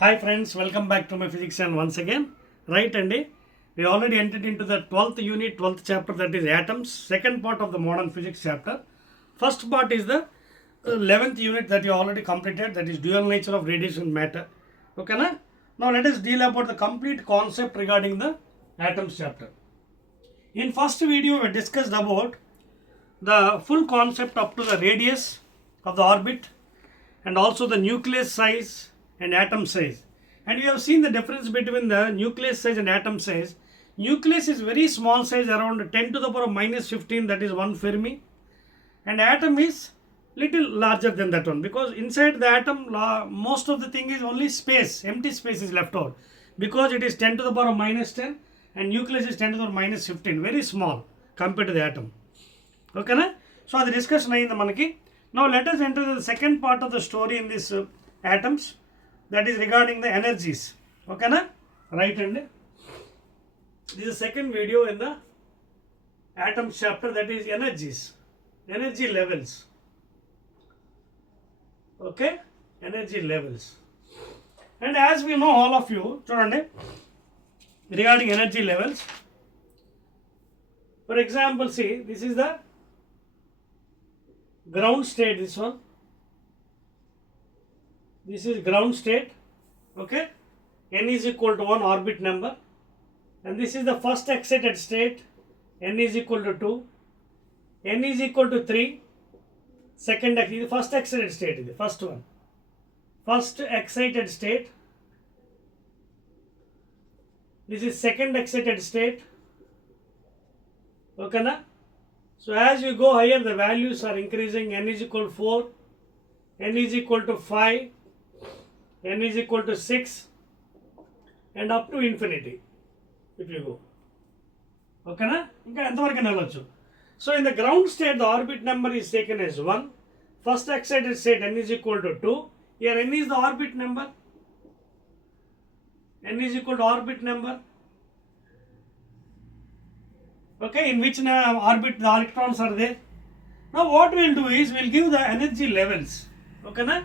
Hi friends, welcome back to my physics and once again. Right, Andy, we already entered into the 12th unit, 12th chapter, that is atoms, second part of the modern physics chapter. First part is the 11th unit that you already completed, that is dual nature of radiation matter. Okay, na? Now let us deal about the complete concept regarding the atoms chapter. In first video we discussed about the full concept up to the radius of the orbit and also the nucleus size and atom size. And we have seen the difference between the nucleus size and atom size. Nucleus is very small size, around 10 to the power minus 15, that is 1 Fermi. And atom is little larger than that one, because inside the atom most of the thing is only space, empty space is left out, because it is 10 to the power minus 10 and nucleus is 10 to the power minus 15, very small compared to the atom. Okay na? So the discussion ayindi manaki. Now let us enter the second part of the story in this atoms, that is regarding the energies. Okay na? Right, and this is the second video in the atoms chapter, that is energies, energy levels. Okay, energy levels. And as we know, all of you, chudandi, regarding energy levels, for example, see, this is the ground state, this one. This is ground state, okay. N is equal to 1 orbit number. And this is the first excited state, N is equal to 2. N is equal to 3. Second, first excited state, the first one. First excited state. This is second excited state. Okay na? So as you go higher, the values are increasing. N is equal to 4. N is equal to 5. N is equal to 6 and up to infinity if you go. Okay na? Inka entavaraku vellochu. So in the ground state, the orbit number is taken as 1. First excited state, N is equal to 2. Here N is the orbit number. N is equal to orbit number. Okay, in which orbit the electrons are there. Now what we will do is, we will give the energy levels. Okay na?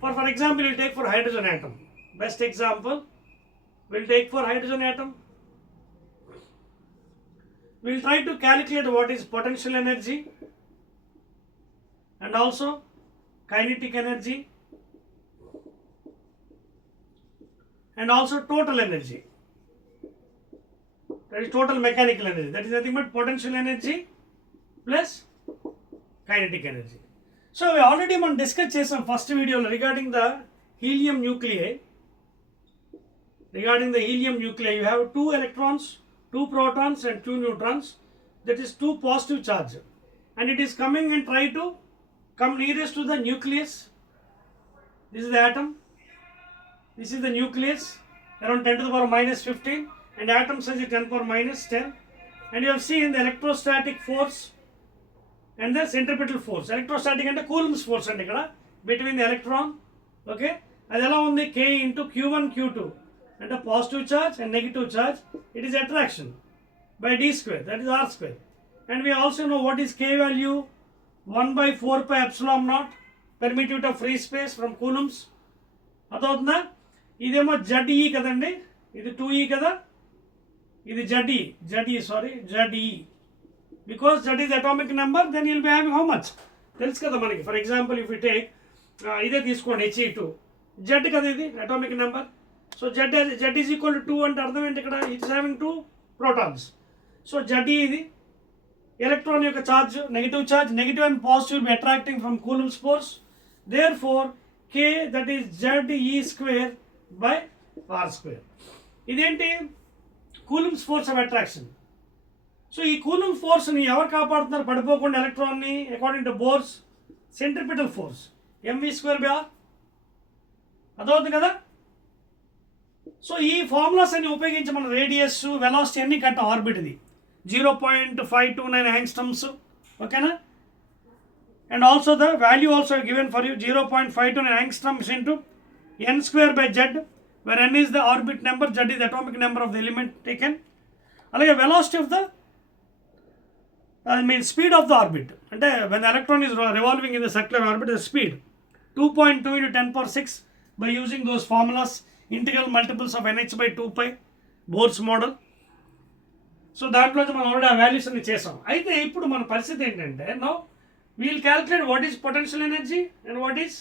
For example, we will take for hydrogen atom. Best example, we will take for hydrogen atom. We will try to calculate what is potential energy and also kinetic energy and also total energy. That is total mechanical energy. That is nothing but potential energy plus kinetic energy. So we already discussed in first video regarding the helium nuclei. Regarding the helium nuclei, you have 2 electrons, 2 protons and 2 neutrons. That is 2 positive charge. And it is coming and try to come nearest to the nucleus. This is the atom. This is the nucleus, around 10 to the power minus 15. And atom size is 10 to the power minus 10. And you have seen the electrostatic force and the centripetal force. Electrostatic and the Coulomb's force and between the electron. Okay. As along the K into Q1, Q2. And a positive charge and negative charge, it is attraction by d square, that is r square. And we also know what is K value, 1 by 4 pi epsilon naught, permittivity of free space from Coulomb's. Adotna, idemo ZE kadandi, ఇది 2E kada, ఇది ZE. Because Z is atomic number, then you will be having how much? Tells kada manaki. For example, if we take, ide తీసుకోండి He2, Z kada ఇది atomic number. So Z is equal to 2 and అర్థం ఏంటి ఇక్కడ, it is having 2 protons. So ZE ఇది electron యొక్క charge, negative and positive will be attracting from Coulomb's force. Therefore K, that is ZE square by R square. ఇదేంటి, Coulomb's force of attraction. So ఈ Coulomb force ని ఎవరు కాపాడుతున్నారు పడిపోకుండా electron ని, according to Bohr's, centripetal force mv square by r. అదవుతుంది కదా. So ఈ ఫార్ములాస్ అన్ని ఉపయోగించి మన రేడియస్, వెలాసిటీ అన్ని కట్ట ఆర్బిట్ ఇది 0.529 యాంగ్స్ట్రమ్స్. ఓకేనా. And also the value also given for you, 0.529 angstroms into n square by z, where n is the orbit number, z is the atomic number of the element taken. అలాగే velocity of the speed of the orbit, అంటే when the electron is revolving in the circular orbit, the speed 2.2 into 10 power 6 by using those formulas integral multiples of NH by 2 pi bores model. So దాంట్లో మనం ఆల్రెడీ ఆ వాల్యూస్ అన్ని చేసాం. అయితే ఇప్పుడు మన పరిస్థితి ఏంటంటే now we'll calculate what is potential energy and what is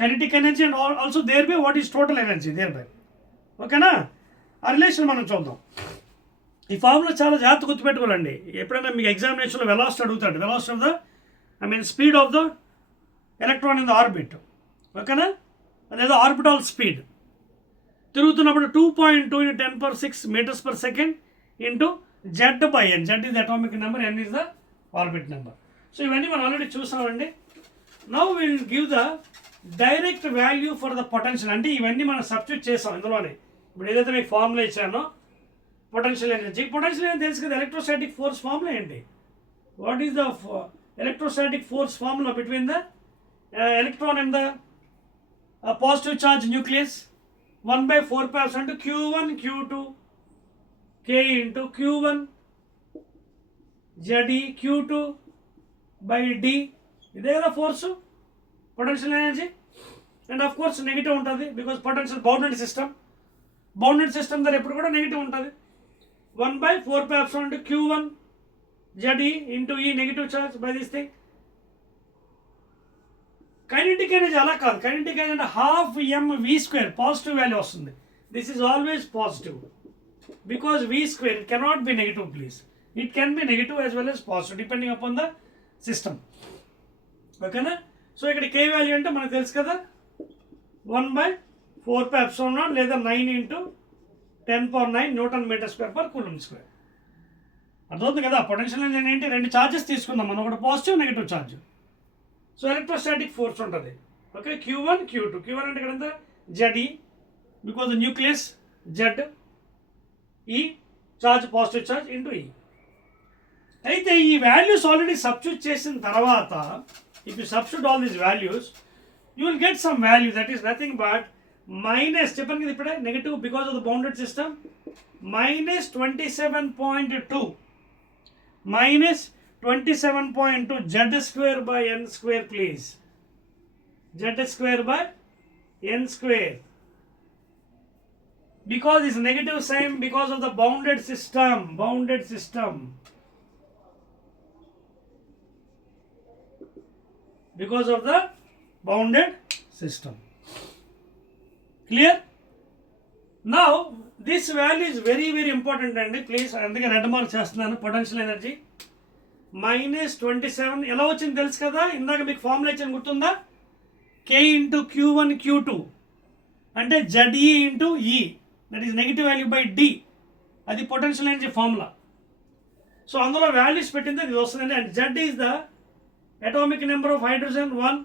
kinetic energy and also thereby what is total energy thereby. ఓకేనా? ఆ రిలేషన్ మనం చూద్దాం. ఈ ఫార్ములా చాలా జాగ్రత్త గుర్తుపెట్టుకోవాలండి. ఎప్పుడైనా మీకు ఎగ్జామినేషన్లో వెలాసిటీ అడుగుతాడు, velocity of the speed of the electron in the orbit. ఓకేనా? అదేదో ఆర్బిటాల్ స్పీడ్ తిరుగుతున్నప్పుడు 2.2 × 10⁶ meters per second into Z by N. Z is the atomic number, N is the orbit number. So ఇవన్నీ మనం ఆల్రెడీ చూసామండి. Now will give the direct value for the potential. అంటే ఇవన్నీ మనం substitute చేసాం ఇందులోనే. ఇప్పుడు ఏదైతే మీకు ఫార్ములా ఇచ్చానో పొటెన్షియల్ ఎనర్జీ, పొటెన్షియల్ ఎనర్జీ తెలుసు కదా, ఎలక్ట్రోస్టాటిక్ ఫోర్స్ ఫార్ములా ఏంటి? What is the electrostatic force formula between the electron and the positive charge nucleus? 1/4 Q1 Q2 K into Q1 ZE Q2 by D. ఇదే కదా force potential energy. And of course negative ఉంటుంది because potential bounded system. Bounded system దగ్గర ఎప్పుడు కూడా negative ఉంటుంది. 1/4 Q1 ZE into E negative charge by this thing. Kinetic energy అలా కాదు. Kinetic energy అంటే ½ mv² పాజిటివ్ వాల్యూ వస్తుంది. This is always positive because v² it cannot be negative, please. It can be negative as well as positive depending upon the system. ఓకేనా? So ఇక్కడ k value అంటే మనకు తెలుసు కదా, 1/4 లేదా 9 × 10⁹ newton metre square per coulomb square. అర్థమవుతుంది కదా? Potential energy ఏంటి? రెండు ఛార్జెస్ తీసుకుందాం మనం, ఒకటి positive negative charge. So electrostatic force ఉంటుంది. Okay, Q1 Q2. Q1 అంటే ఇక్కడ ఎంత? ZE because the nucleus Z, ఈ charge positive charge into e. అయితే ఈ వాల్యూస్ ఆల్రెడీ సబ్స్టిట్యూట్ చేసిన తర్వాత if you substitute all these values you will get some value that is nothing but minus, చెప్పాను కదా ఇప్పుడే, negative because of the bounded system, -27.2 -27.2 Z² by N² please. Z² by N². Because it's negative sign because of the bounded system. Because of the bounded system. Clear? Now this value is very important అండి. ప్లీజ్ అందుకే red mark చేస్తున్నాను. Potential energy -27 ఎలా వచ్చింది తెలుసు కదా, ఇందాక మీకు ఫార్ములా ఇచ్చాను గుర్తుందా? K into Q1 Q2 అంటే ZE into E, that is negative value by D. అది పొటెన్షియల్ ఎనర్జీ ఫార్ములా. సో అందులో వాల్యూస్ పెట్టింది అది వస్తుందండి. And Z is the atomic number of hydrogen 1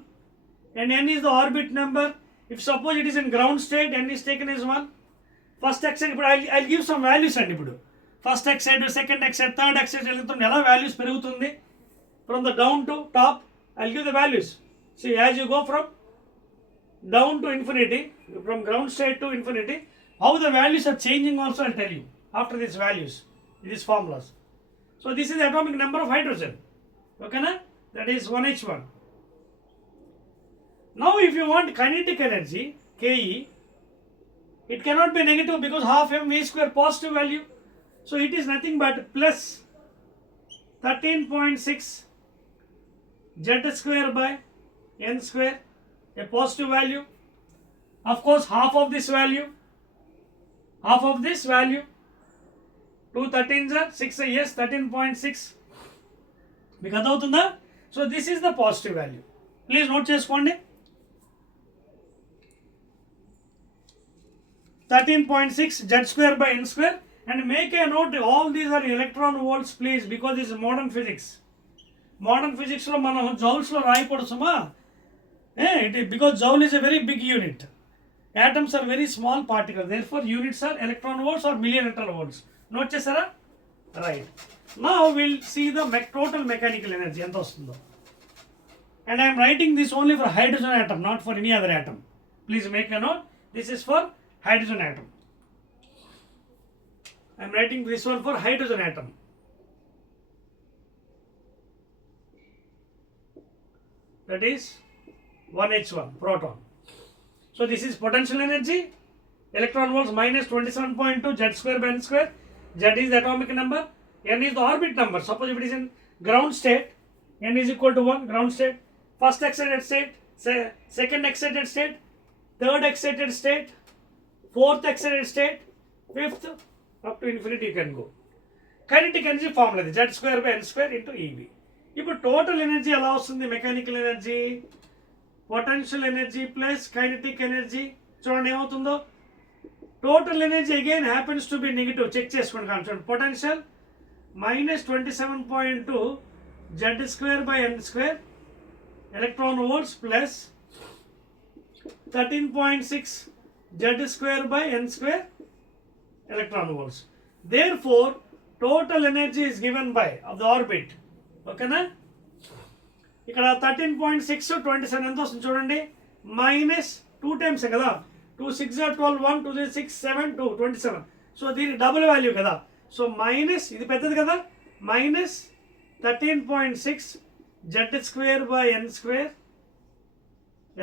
and N is the orbit number. If suppose it is in ground state, N is taken as 1. First excited, ఇప్పుడు I'll give some values అండి. ఇప్పుడు first Exide, second Exide, third Exide వెళ్తుంది. ఎలా వాల్యూస్ పెరుగుతుంది from the down to top? I'll give the values. See, as you go from down to infinity, from ground state to infinity, how the values are changing also I'll tell you after these values, these formulas. So this is the atomic number of hydrogen. Okay na? That is 1H1. Now if you want kinetic energy, Ke, it cannot be negative because ½ mv² positive value. So it is nothing but plus 13.6 Z² by N², a positive value. Of course half of this value, 2 13s are 6, yes, 13.6. మీకు అర్థమవుతుందా? So this is the positive value. Please note చేసుకోండి. 13.6 Z² by N². And make a note, all these are electron volts, please, because this is modern physics. Modern physics lo మనం joules లో రాయకూడదు సుమా. Because joule is a very big unit. Atoms are very small particles. Therefore, units are electron volts or million electron volts. Note chesara? Right. Now we'll see the total mechanical energy ఎంత వస్తుందో. And I am writing this only for hydrogen atom, not for any other atom. Please make a note. This is for hydrogen atom. I am writing this one for hydrogen atom. That is 1H1 proton. So this is potential energy electron volts minus 27.2 z square by n square. Z is the atomic number, n is the orbit number. Suppose if it is in ground state, n is equal to 1, ground state, first excited state, second excited state, third excited state, fourth excited state, fifth, up to infinity you can go. Kinetic energy formula is z square by n square into EV. ఇప్పుడు total energy ఎలా వస్తుంది? Mechanical energy potential energy plus kinetic energy. చూడండి ఏమవుతుందో. Total energy again happens to be negative. Check చేసుకోండి చూడండి. Potential minus 27.2 z square by n square electron volts plus 13.6 z square by n square electron volts. Therefore, total energy is given by of the orbit. Okay na? ఇక్కడ 13.6 27 ఎంత వస్తుంది చూడండి. మైనస్ 2 టైమ్స్ కదా. 2 6 12 1 2 6 7 2 27. సో దీని double value కదా. So minus ఇది పెద్దది కదా. మైనస్ 13.6 z square by n square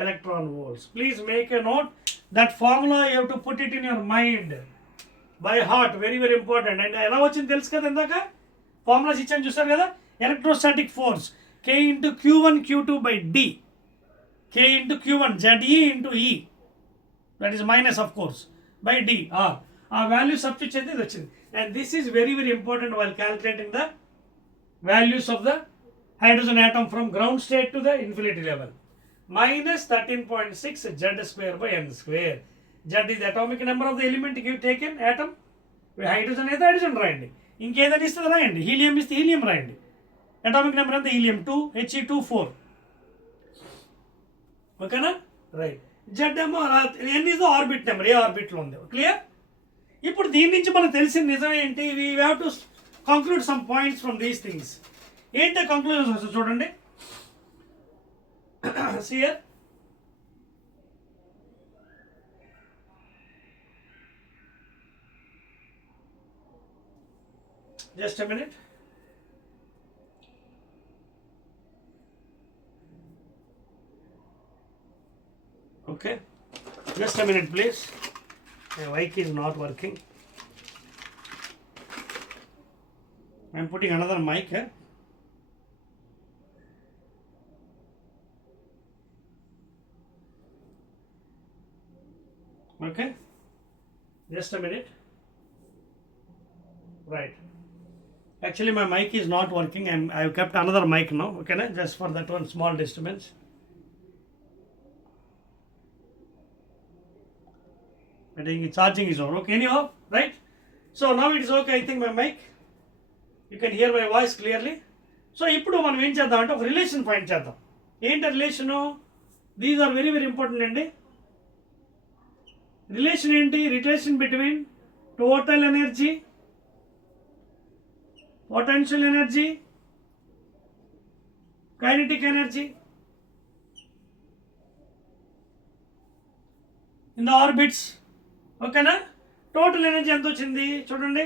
electron volts. Please make a note. That formula you have to put it in your mind by heart. Very very important. And ఎలా వచ్చింది తెలుసు కదా. ఇందాక ఫార్ములాస్ ఇచ్చాను చూసారు కదా. Electrostatic force K into Q1 Q2 by D. K into Q1 ZE into E. That is minus of course by D. ఆ value substitute చేస్తే ఇది వచ్చింది. And this is very very important while calculating the values of the hydrogen atom from ground state to the infinity level. Minus 13.6 z square by n square. Z is the atomic number of the element you've taken, atom. Hydrogen అయితే హైడ్రోజన్ రాయండి. ఇంకేదైనా ఇస్తుంది రాయండి. హీలియం ఇస్తే హీలియం రాయండి. Atomic number అంతా హీలియం 2 He2 4. ఓకేనా? Right. Z ఏమో ఎన్ ఇస్ ద ఆర్బిట్ నెంబర్. ఏ ఆర్బిట్లో ఉంది. క్లియర్? ఇప్పుడు దీని నుంచి మనకు తెలిసిన నిజం ఏంటి? We have to conclude some points from these things. ఏంటి కంక్లూజన్స్ వస్తుంది చూడండి. సియర్ just a minute. Okay, just a minute please. My mic is not working. I am putting another mic here. Okay, just a minute. Right. Actually my mic is not working. I've kept another mic now. Okay, just for that one small disturbance. I think charging is on. Okay, anyhow, right? So now it is okay. I think my mic, you can hear my voice clearly. So ఇప్పుడు మనం ఏం చేద్దాం అంటే ఒక relation find చేద్దాం. ఏంటి relation? These are very very important అండి. Relation ఏంటి? Relation between total energy, potential energy, kinetic energy in the orbits. ఓకేనా? టోటల్ ఎనర్జీ ఎంత వచ్చింది చూడండి.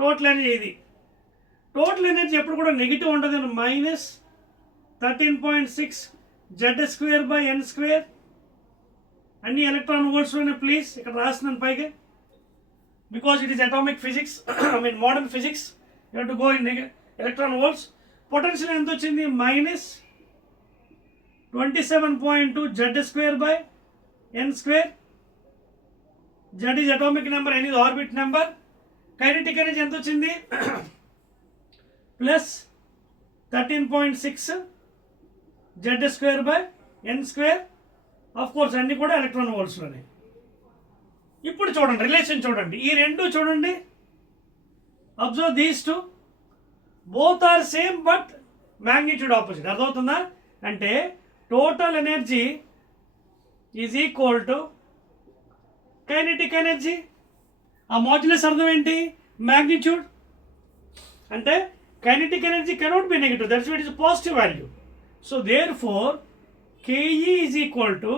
టోటల్ ఎనర్జీ ఇది. టోటల్ ఎనర్జీ ఎప్పుడు కూడా నెగిటివ్ ఉంటుంది. Minus 13.6 z square by n square. అన్ని ఎలక్ట్రాన్ వోల్ట్స్ ప్లీజ్ ఇక్కడ రాస్తున్నాను పైకి. Because it is atomic physics, I mean modern physics. You have to go in electron volts. Potential ఎంత వచ్చింది? మైనస్ 27.2 z square by n square. Z is atomic number, n is orbit number. Kinetic energy ఎంత వచ్చింది? ప్లస్ 13.6 z square by n square. Of course అన్ని కూడా ఎలక్ట్రాన్ వోల్ట్స్లోనే. ఇప్పుడు చూడండి రిలేషన్ చూడండి. ఈ రెండు చూడండి. Observe these two. Both are same but magnitude opposite. అర్థమవుతుందా? అంటే total energy is equal to kinetic energy. ఆ మాడ్యులస్ అర్థం ఏంటి? మ్యాగ్నిట్యూడ్. అంటే kinetic energy cannot be negative. That's why it is positive value. So therefore K E is equal to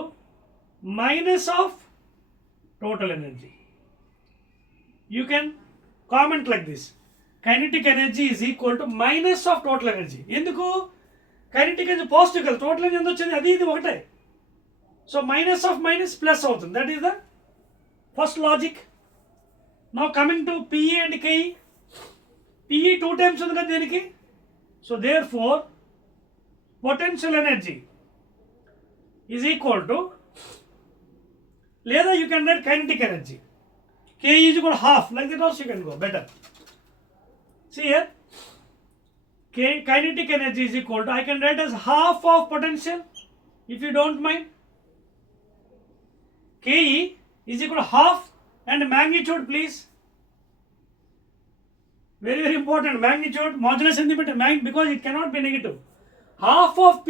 minus of total energy. You can comment like this. Kinetic energy is equal to minus of total energy. ఎందుకు? kinetic energy positive కదా. Total energy ఎంత వచ్చింది? అది ఇది ఒకటే. So minus of minus plus అవుతుంది. That is the First logic. Now coming to PE and KE. PE 2 times ఉంది కదా దీనికి. So therefore potential energy is equal to, లేదా you can write kinetic energy. K is equal to half, like that also you can go better. See here, kinetic energy is equal to, I can write as half of potential if you don't mind. Ke is equal to half, and magnitude please, very very important, magnitude modulus centimeter, because it cannot be negative. Half of P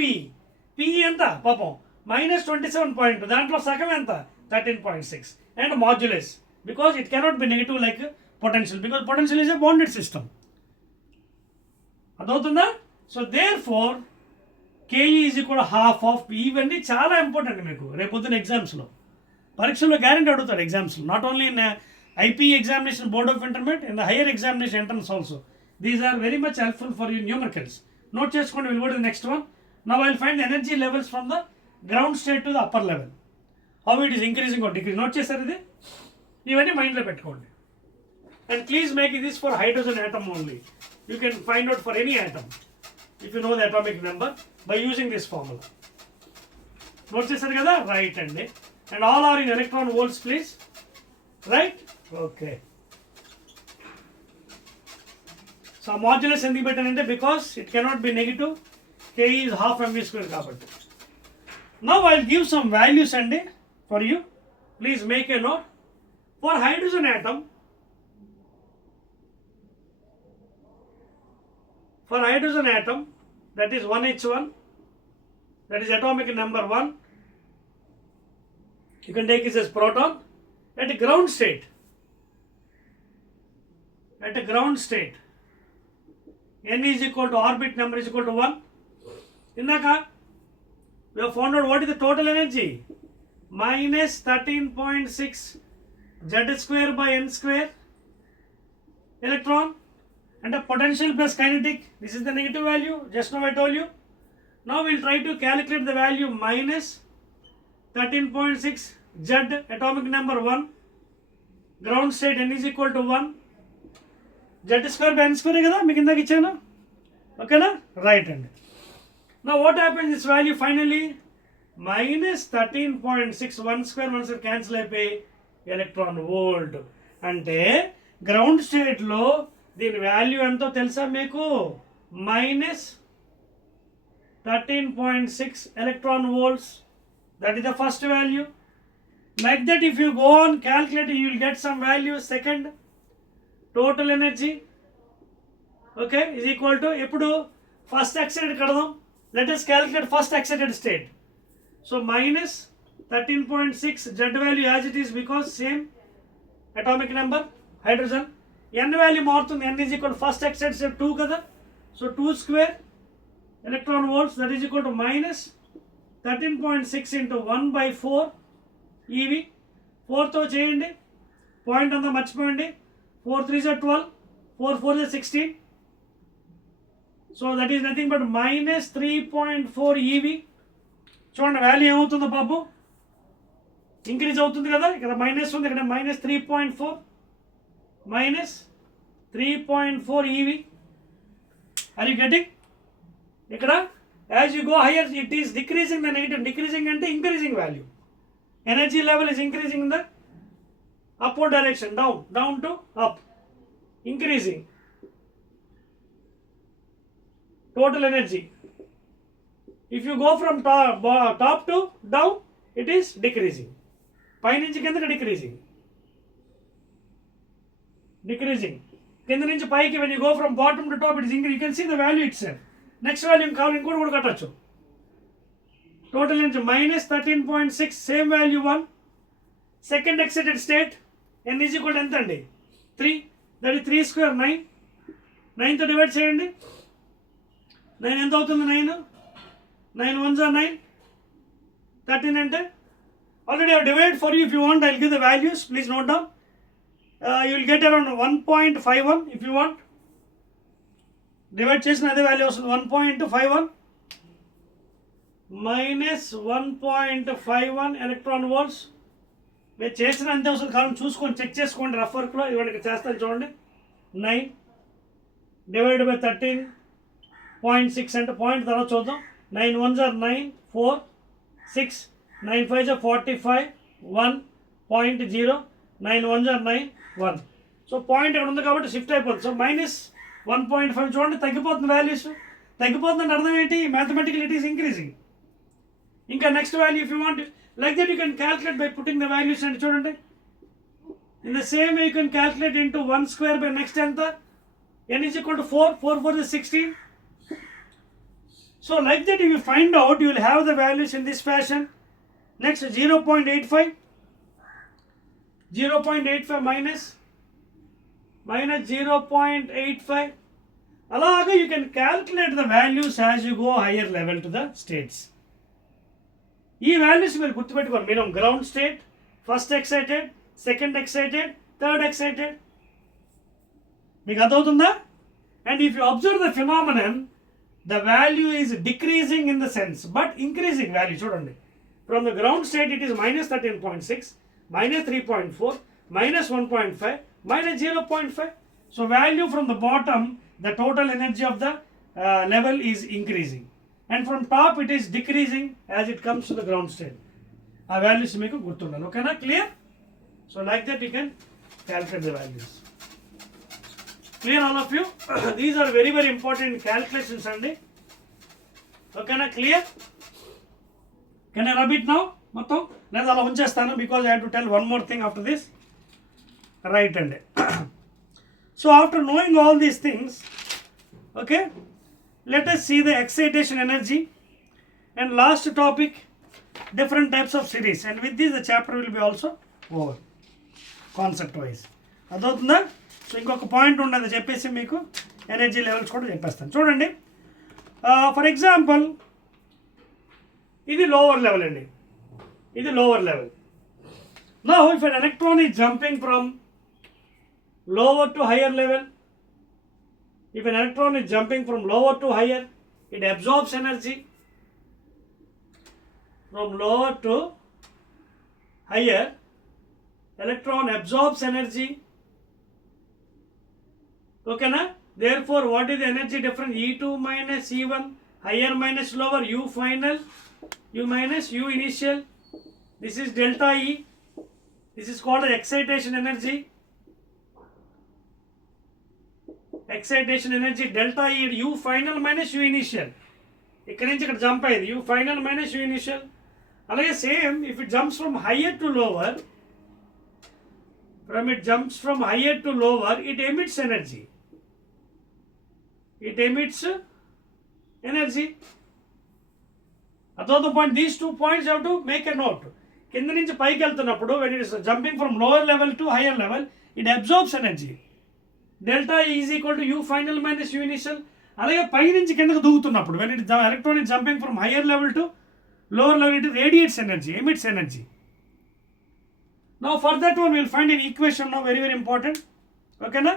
ఎంత పాపం -27.2, దాంట్లో సగం ఎంత 13.6, and modulus, because it cannot be negative like potential, because potential is a bonded system. అదవుతుందా? So therefore K E is equal half of P. ఇవన్నీ చాలా ఇంపార్టెంట్ మీకు రేపొద్దున ఎగ్జామ్స్లో, పరీక్షల్లో గ్యారెంటీ అడుగుతారు ఎగ్జామ్స్లో, not only in IPE examination, board of intermediate, in the higher examination entrance also. These are very much helpful for you numericals. Note చేసుకోండి, we'll go to the next one. Now I'll find the energy levels from the ground state to the upper level. How it is increasing or decreasing. Note చేశారు ఇది, ఇవన్నీ మైండ్లో పెట్టుకోండి. And please make this for hydrogen atom only. You can find out for any atom if you know the atomic number by using this formula. Note చేశారు కదా, రైట్ అండి. And all are in electron volts please. Right? Okay. So modulus ఎందుకు పెట్టానంటే, because it cannot be negative. K is half mv square కాబట్టి. Now I'll give some values అండి for you. Please make a note. For hydrogen atom, that is 1H1, that is atomic number 1. You can take this as proton. At a ground state, n is equal to orbit number is equal to 1. Innaka we have found out what is the total energy, minus 13.6 z square by n square electron, and a potential plus kinetic. This is the negative value, just now I told you. Now we'll try to calculate the value minus 13.6 z atomic number 1, ground state n is equal to 1, z square by n square కదా మీకు ఇందాక ఇచ్చాను, ఓకేనా? రైట్ అండి. Now what happens, this value finally minus 13.6, 1 square cancel అయిపోయి electron volt. అంటే గ్రౌండ్ స్టేట్లో దీని వాల్యూ ఎంతో తెలుసా మీకు, minus 13.6 electron volts. That is the first value. Like that, if you go on calculating, you will get some value. Second, total energy, okay, is equal to, ఇప్పుడు first accelerated కడదాం. Let us calculate first accelerated state. So minus 13.6 z value as it is, because same atomic number hydrogen. n value మారుతుంది, n is equal to first accelerated state 2 కదా. So 2 square electron volts, that is equal to minus 13.6 into 1 by 4 EV. 4తో చేయండి, పాయింట్ అంతా మర్చిపోయండి. 4 3s are 12, 4 4s are 16. So that is nothing but minus 3.4 EV. చూడండి వాల్యూ ఏమవుతుందో బాబు, ఇంక్రీజ్ అవుతుంది కదా. ఇక్కడ మైనస్ ఉంది, ఇక్కడ minus 3.4, minus 3.4 EV. Are you getting? ఇక్కడ as you go higher it is decreasing the negative. Decreasing అంటే increasing value. Energy level is increasing in the upward direction, down to up, increasing. Total energy, if you go from top to down, it is decreasing. పై నుంచి కిందకి decreasing. కింద నుంచి పైకి, when you go from bottom to top, it is increasing. You can see the value itself. Next value కావాలి, ఇంకోటి కూడా కట్టచ్చు. Total energy minus 13.6, same value 1. Second excited state, n is equal to ఎంత అండి, 3. That is 3 square 9. 9తో డివైడ్ చేయండి. 9 ఎంత అవుతుంది, 9 1s are 9. 13 అంటే already I have divided for you. If you want, I will give the values. Please note down. You will get around 1.51 if you want. Divide చేసిన అదే వాల్యూ వస్తుంది, 1.51 minus 1.51 electron volts. మీరు చేసిన అంతే అవసరం కాలం చూసుకొని చెక్ చేసుకోండి రఫ్ వర్క్లో. ఇవాళ ఇక్కడ చేస్తాను చూడండి. 9 డివైడ్ బై 13.6 అంటే పాయింట్ తర్వాత చూద్దాం. 9 1s are 9, 4, 6, 9 5s are 45, 1.0, 9 1s are 9, 1. So point ఇక్కడ ఉంది కాబట్టి షిఫ్ట్ అయిపోతుంది. సో -1.5 చూడండి తగ్గిపోతుంది, వాల్యూస్ తగ్గిపోతుందంటే అర్థం ఏంటి? Mathematical it is increasing. ఇంకా next value if you want like that you can calculate by putting the values అండి. చూడండి in the same way you can calculate into 1 square by next ఎంత? n is equal to 4, 4 4 is 16. So like that if you find out, you will have the values in this fashion. Next 0.85 minus 0.85. అలాగా you can calculate the values as you go higher level to the states. ఈ values మీరు గుర్తుపెట్టుకోండి. Minimum ground state, first excited, second excited, third excited. మీకు అర్థమవుతుందా? And if you observe the phenomenon, the value is decreasing in the sense but increasing value. చూడండి from the ground state it is -13.6, -3.4, -1.5, -0.5. So value from the bottom, the total energy of the level is increasing, and from top it is decreasing as it comes to the ground state. ఆ వాల్యూస్ మీకు గుర్తుండాలి. ఓకేనా? Clear? So like that you can calculate the values. Clear all of you? These are very very important calculations అండి. ఓకేనా? Clear? Can I rub it now మొత్తం? లేదా అలా ఉంచేస్తాను because I have to tell one more thing after this. Right అండి. So after knowing all these things, okay, let us see the excitation energy and last topic, different types of series, and with this the chapter will be also over concept wise. అదవుతుందా? So ఇంకొక point ఉండదు చెప్పేసి మీకు energy levels కూడా చెప్పేస్తాను. చూడండి for example ఇది lower level అండి, ఇది lower level. Now if an electron is jumping from lower to higher level, if an electron is jumping from lower to higher, it absorbs energy. From lower to higher, electron absorbs energy. Okay na? Therefore what is the energy difference? E2 minus E1, higher minus lower, U final, U minus U initial. This is delta E. This is called as excitation energy. Excitation energy delta E, U final minus U initial. ఇక్కడ నుంచి ఇక్కడ జంప్ అయ్యేది U final minus U initial. అలాగే same if it jumps from higher to lower, from it jumps from higher to lower, it emits energy. It emits energy. At the point, these 2 points you have to make a note. కింద నుంచి పైకి వెళ్తున్నప్పుడు when it is jumping from lower level to higher level, it absorbs energy. Delta E is equal to U final minus U initial. అలాగే పై నుంచి కిందకు దూకుతున్నప్పుడు when it electron is jumping from higher level to lower level, it radiates energy, emits energy. Now for that one we will find an equation now, very very important. Okay na?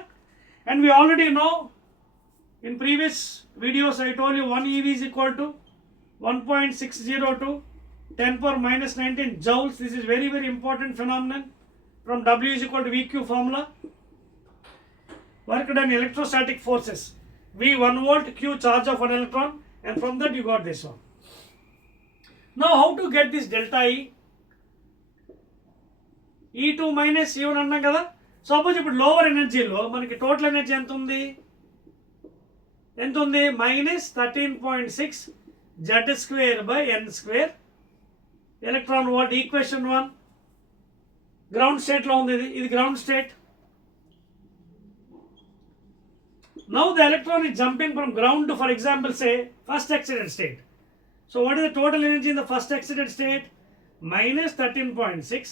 And we already know in previous videos I told you 1 EV is equal to 1.602 10 power minus 19 joules. This is very very important phenomenon from W is equal to VQ formula. Work done electrostatic forces, V 1 volt, Q charge of 1 electron, and from that you got this one. Now how to get this delta E? E2 minus E1 అన్నాం కదా. సపోజ్ ఇప్పుడు లోవర్ ఎనర్జీలో మనకి total energy ఎంత ఉంది? -13.6 Z² by n² electron volt. Equation 1 గ్రౌండ్ స్టేట్లో ఉంది, ఇది ground state. Now the electron is jumping from ground to, for example, say first excited state. So what is the total energy in the first excited state? -13.6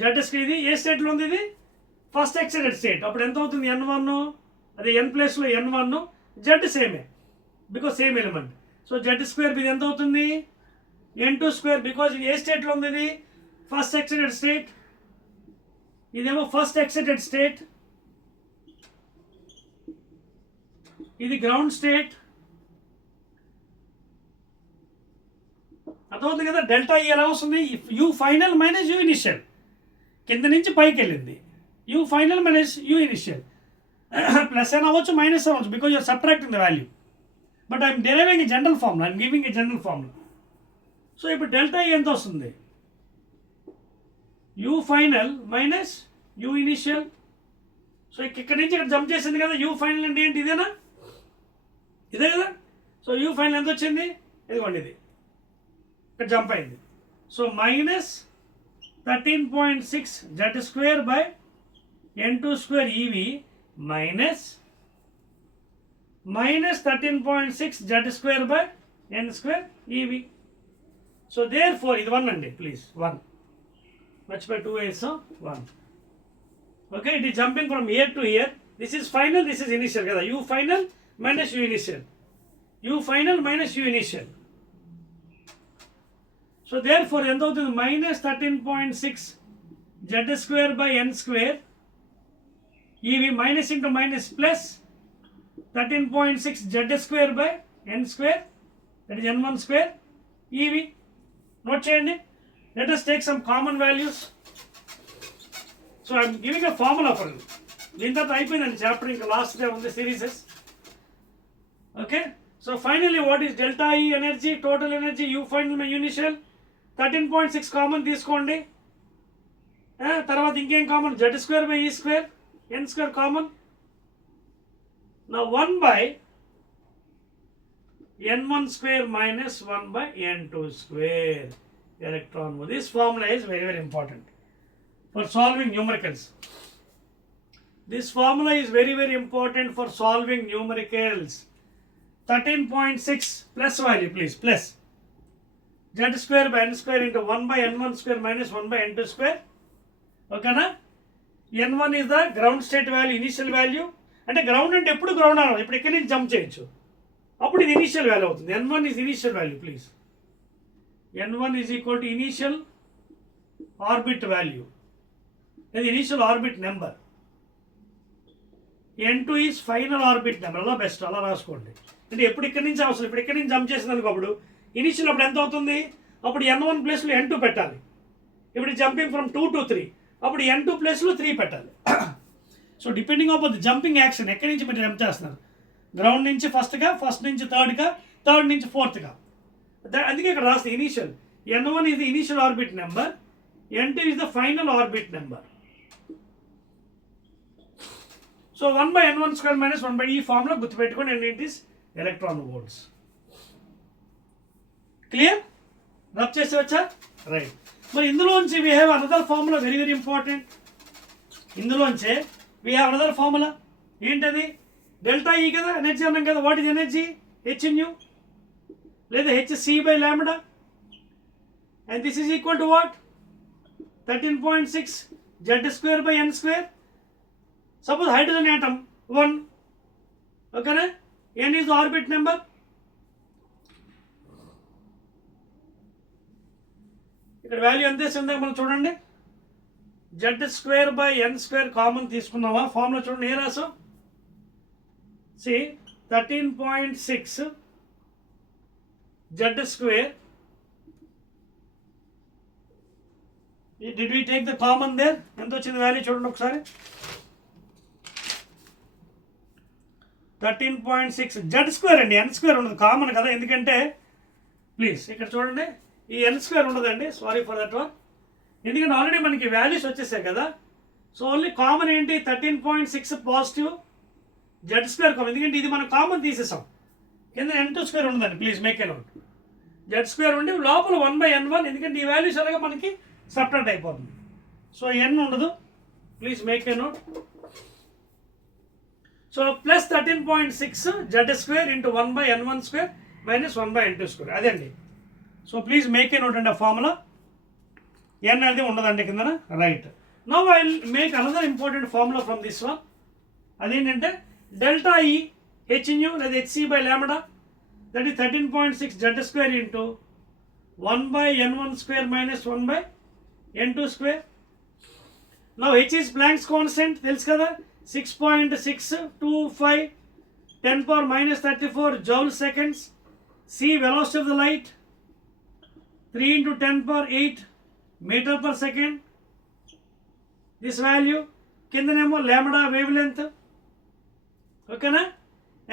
Z². ఇది ఏ స్టేట్లో ఉంది? ఇది first excited state. అప్పుడు ఎంత అవుతుంది? n1, అది n ప్లేస్లో n1, Z సేమే because same element. So Z² ఇది ఎంత అవుతుంది? n2² బికాజ్ ఇది ఏ స్టేట్లో ఉంది? ఇది ఫస్ట్ ఎక్సైటెడ్ స్టేట్, ఇదేమో ఫస్ట్ ఎక్సైటెడ్ స్టేట్, ఇది గ్రౌండ్ స్టేట్. అర్థమవుతుంది కదా? డెల్టా E ఎలా వస్తుంది? U final minus U initial. కింద నుంచి పైకి వెళ్ళింది. U final minus U initial. Plus అని అవ్వచ్చు, మైనస్ అవ్వచ్చు, because you're subtracting the value. But I'm deriving a general formula, I'm giving a general formula. So ఇప్పుడు డెల్టా ఈ ఎంత వస్తుంది? U final minus U initial. So ఇక్కడ నుంచి ఇక్కడ జంప్ చేసింది కదా, యూ ఫైనల్ అంటే ఏంటి? ఇదేనా? ఇదే కదా. సో యూ ఫైనల్ ఎంత వచ్చింది? ఇదిగోండి, ఇది ఇక్కడ జంప్ అయింది. So minus 13.6 z square by n2 square EV minus 13.6 z square by n square EV. So therefore ఇది 1 అండి, ప్లీజ్ 1. మర్చిపోయి 2 is 1. Okay, it is jumping from here to here. This is final, this is initial కదా. U final minus U initial. U final minus U initial. So therefore ఎంత అవుతుంది? minus 13.6 z square by n square EV minus into minus plus 13.6 z square by n square, that is n1 square EV. Note చేయండి. Let us take some common values. So I am giving a formula for you. దీని తర్వాత అయిపోయిందండి చాప్టర్, ఇంకా last day ఉంది serieses. Okay, so finally what is delta E energy, total energy, you final my initial. 13.6 common తీసుకోండి. తర్వాత ఇంకేం common? z square by E square, n square common. నా 1 by n1 square minus 1 by n2 square electron volt. This formula is very, very important for solving numericals. This formula is very, very important for solving numericals. 13.6 plus value, please, plus z square by n square into 1 by n1 square minus 1 by n2 square. Okay na? n1 is the ground state value, initial value. అంటే గ్రౌండ్ అంటే ఎప్పుడు గ్రౌండ్ అవ్వాలి, ఇప్పుడు ఇక్కడ నుంచి జంప్ చేయొచ్చు, అప్పుడు ఇది ఇనిషియల్ వాల్యూ అవుతుంది. n1 is initial value, please. n1 is equal to initial orbit value, the initial orbit number. n2 is final orbit number. అలా బెస్ట్, అలా రాసుకోండి. అంటే ఎప్పుడు ఇక్కడ నుంచి అవసరం, ఇప్పుడు ఇక్కడ నుంచి జంప్ చేసినందుకు అప్పుడు ఇనిషియల్ అప్పుడు ఎంత అవుతుంది? అప్పుడు n1 ప్లేస్లో n2 పెట్టాలి. ఇప్పుడు జంపింగ్ ఫ్రమ్ 2 to 3, అప్పుడు n2 ప్లేస్లో 3 పెట్టాలి. So depending on the jumping action, ఎక్కడి నుంచి మీరు జంప్ చేస్తున్నారు, గ్రౌండ్ నుంచి ఫస్ట్గా, ఫస్ట్ నుంచి థర్డ్గా, థర్డ్ నుంచి ఫోర్త్గా. అందుకే ఇక్కడ రాస్తే initial. n1 is the initial orbit number, n2 is the final orbit number. So 1 by n1 square minus 1 by ఈ ఫార్ములా గుర్తుపెట్టుకోండి, and it is electron volts. Clear? Rub చేసేవచ్చా? రైట్. మరి ఇందులోంచి we have another formula, very, very important. ఇందులోంచే we have another formula. ఏంటది? Delta E కదా, energy అన్నాం కదా. What is energy? H nu లేదా hc by lambda, and this is equal to what? 13.6 z square by n square. Suppose hydrogen atom 1, okay na? n is the orbit number. ఇక్కడ వాల్యూ ఎంత వేసిందో మనం చూడండి. z square by n square common తీసుకున్నావా? ఫార్ములా చూడండి, ఏ రాసాం? see 13.6 z square. Did we take the common there? ఎంత వచ్చింది వాల్యూ చూడండి ఒకసారి. 13.6 z square అండి, n square ఉండదు, కామన్ కదా. ఎందుకంటే ప్లీజ్ ఇక్కడ చూడండి, ఈ n square ఉండదండి, సారీ ఫర్ దట్ వన్. ఎందుకంటే ఆల్రెడీ మనకి వాల్యూస్ వచ్చేసాయి కదా. సో ఓన్లీ కామన్ ఏంటి? 13.6 పాజిటివ్, z స్క్వేర్ కామన్. ఎందుకంటే ఇది మనం కామన్ తీసేసాం, కింద n2 స్క్వేర్ ఉండదండి, please make a note. z square ఉండి లోపల 1 by n1, ఎందుకంటే ఈ వాల్యూస్ అలాగా మనకి సబ్ట్రాక్ట్ అయిపోతుంది. సో n ఉండదు, please make a note. So plus 13.6 z square into 1 by n1 square minus 1 by n2 square, అదండి. So please make a note అండి ఆ ఫార్ములా. n అనేది ఉండదండి కిందన, right. Now I will make another important formula from this one. అదేంటంటే delta E h nu లేదా hc by lambda, that is 13.6 z square into 1 by n1 square minus 1 by n2 square. Now h is Planck's constant, తెలుసు కదా, 6.625 10 power minus 34 joule seconds. c velocity of the light 3 into 10 power 8 meter per second. this value, కిందనేమో lambda wavelength, ఓకేనా,